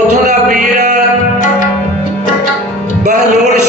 ਉੱਥੋਂ ਦਾ ਪੀਰ ਬਹਲੋੜ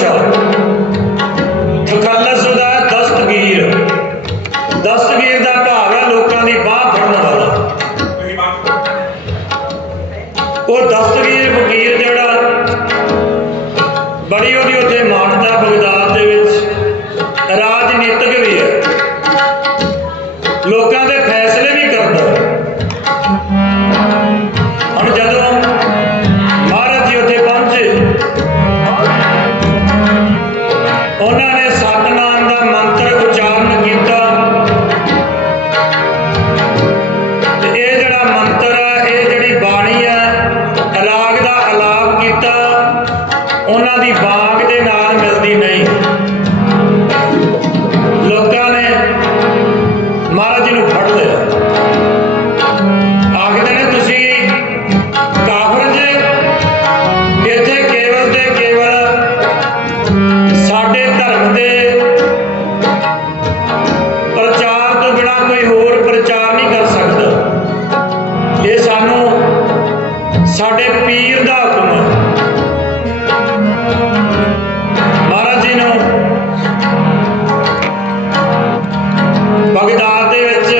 ਦੇ ਵਿੱਚ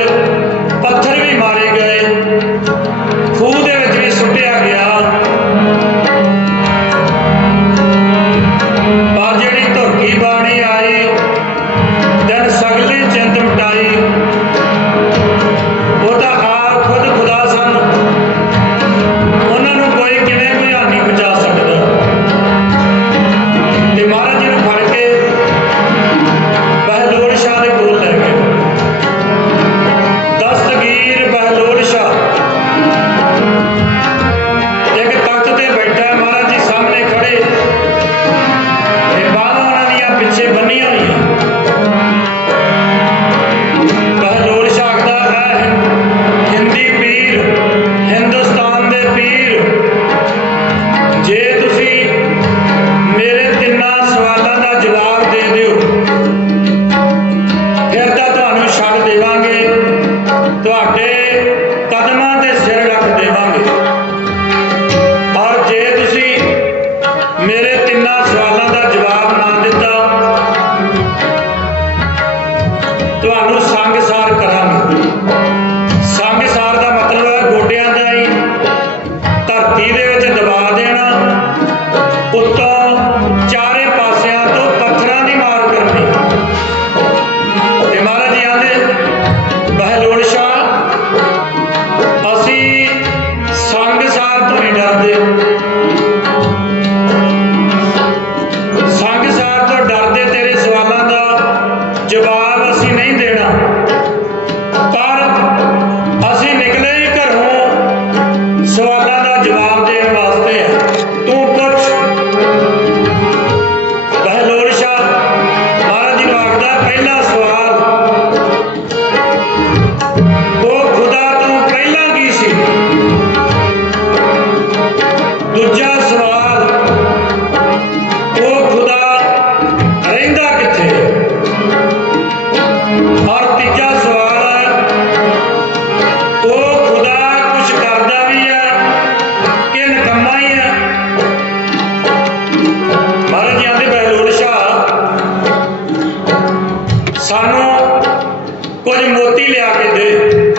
ਕੁਝ ਮੋਤੀ ਲਿਆ ਕੇ ਦੇ।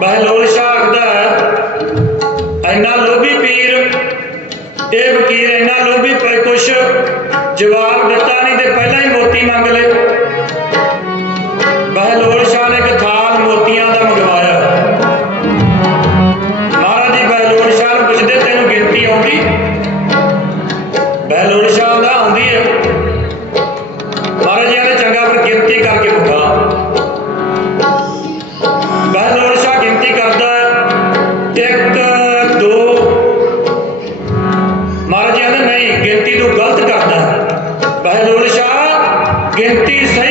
ਬਹਿਲੋਲ ਸ਼ਾਹ ਆਖਦਾ ਐਨਾ ਲੋਭੀ ਪੀਰ, ਇਹ ਵਕੀਰ ਐਨਾ ਲੋਭੀ ਪਰ ਕੁਛ ਜਵਾਬ ਦਿੱਤਾ ਨਹੀਂ ਤੇ ਪਹਿਲਾਂ ਹੀ ਮੋਤੀ ਮੰਗ ਲਏ। Gentis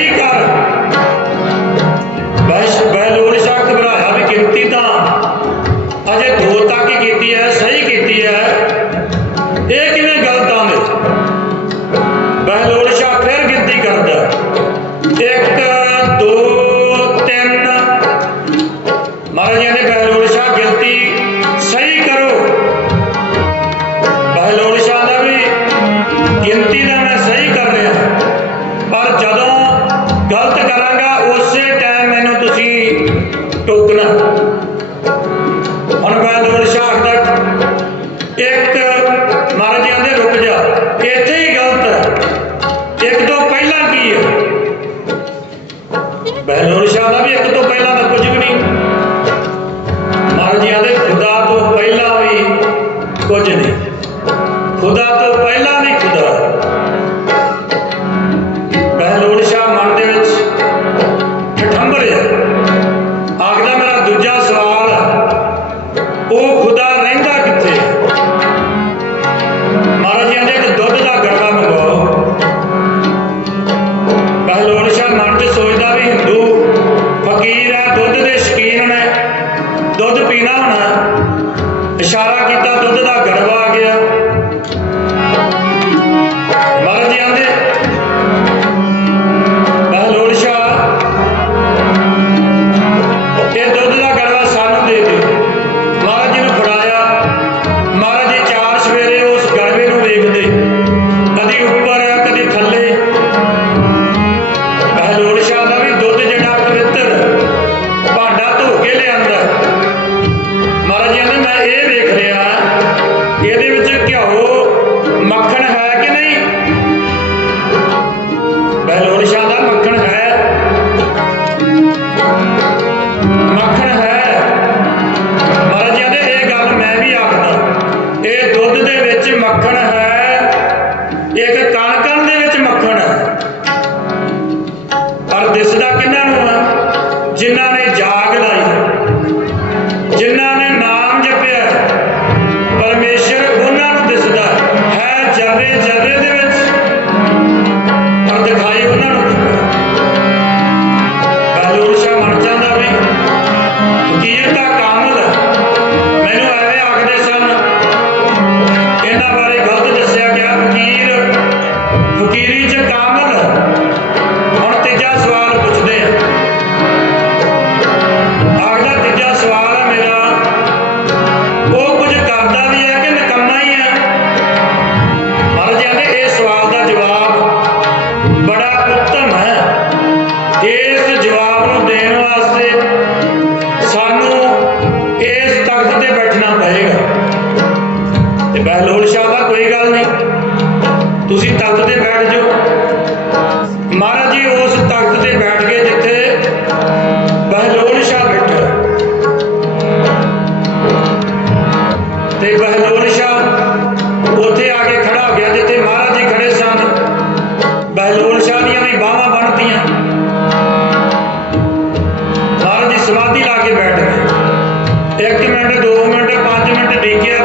ਤੁਸੀਂ ਤਖਤ ਤੇ ਬੈਠ ਜਾਓ। ਮਹਾਰਾਜ ਜੀ, ਉਸ ਤਖਤ ਤੇ ਬੈਠ ਗਏ ਜਿੱਥੇ ਬਹਿਲੋਲ ਸ਼ਾਹ ਬੈਠਾ। ਤੇ ਬਹਿਲੋਲ ਸ਼ਾਹ ਉੱਥੇ ਆ ਕੇ ਖੜਾ ਹੋ ਗਿਆ, ਜਿੱਥੇ ਮਹਾਰਾਜ ਜੀ ਖੜੇ ਸਨ। ਬਹਿਲੋਲ ਸ਼ਾਹ ਦੀਆਂ ਵੀ ਬਾਹਾਂ ਬਣਤੀਆਂ। ਮਹਾਰਾਜ ਜੀ ਸਮਾਧੀ ਲਾ ਕੇ ਬੈਠ ਗਏ। ਇੱਕ ਮਿੰਟ, ਦੋ ਮਿੰਟ, ਪੰਜ ਮਿੰਟ ਡਿੱਗਿਆ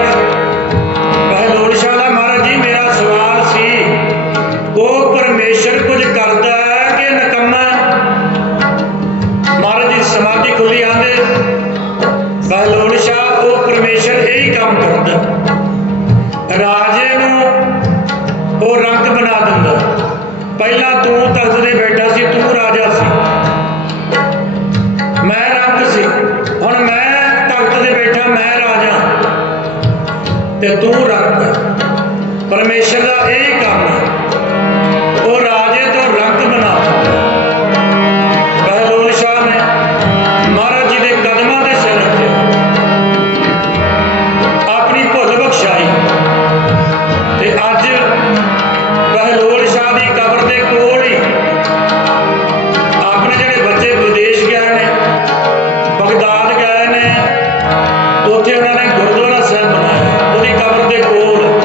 ਰਾਜੇ ਨੂੰ ਉਹ ਰੰਗ ਬਣਾ ਦਿੰਦਾ। ਪਹਿਲਾਂ ਤੂੰ ਤਖਤ ਤੇ ਬੈਠਾ ਸੀ, ਤੂੰ ਰਾਜਾ ਸੀ। ਮੈਂ ਰੰਗ ਸੀ। ਹੁਣ ਮੈਂ ਤਖਤ ਤੇ ਬੈਠਾ, ਮੈਂ ਰਾਜਾ। ਤੇ ਤੂੰ ਰੰਗ। ਪਰਮੇਸ਼ਰ ਦਾ ਇਹ ਕੰਮ ਉਹਨਾਂ ਨੇ ਗੁਰਦੁਆਰਾ ਸਾਹਿਬ ਬਣਾਇਆ। ਉਹਦੀ ਕਬਰ ਦੇ ਕੋਲ।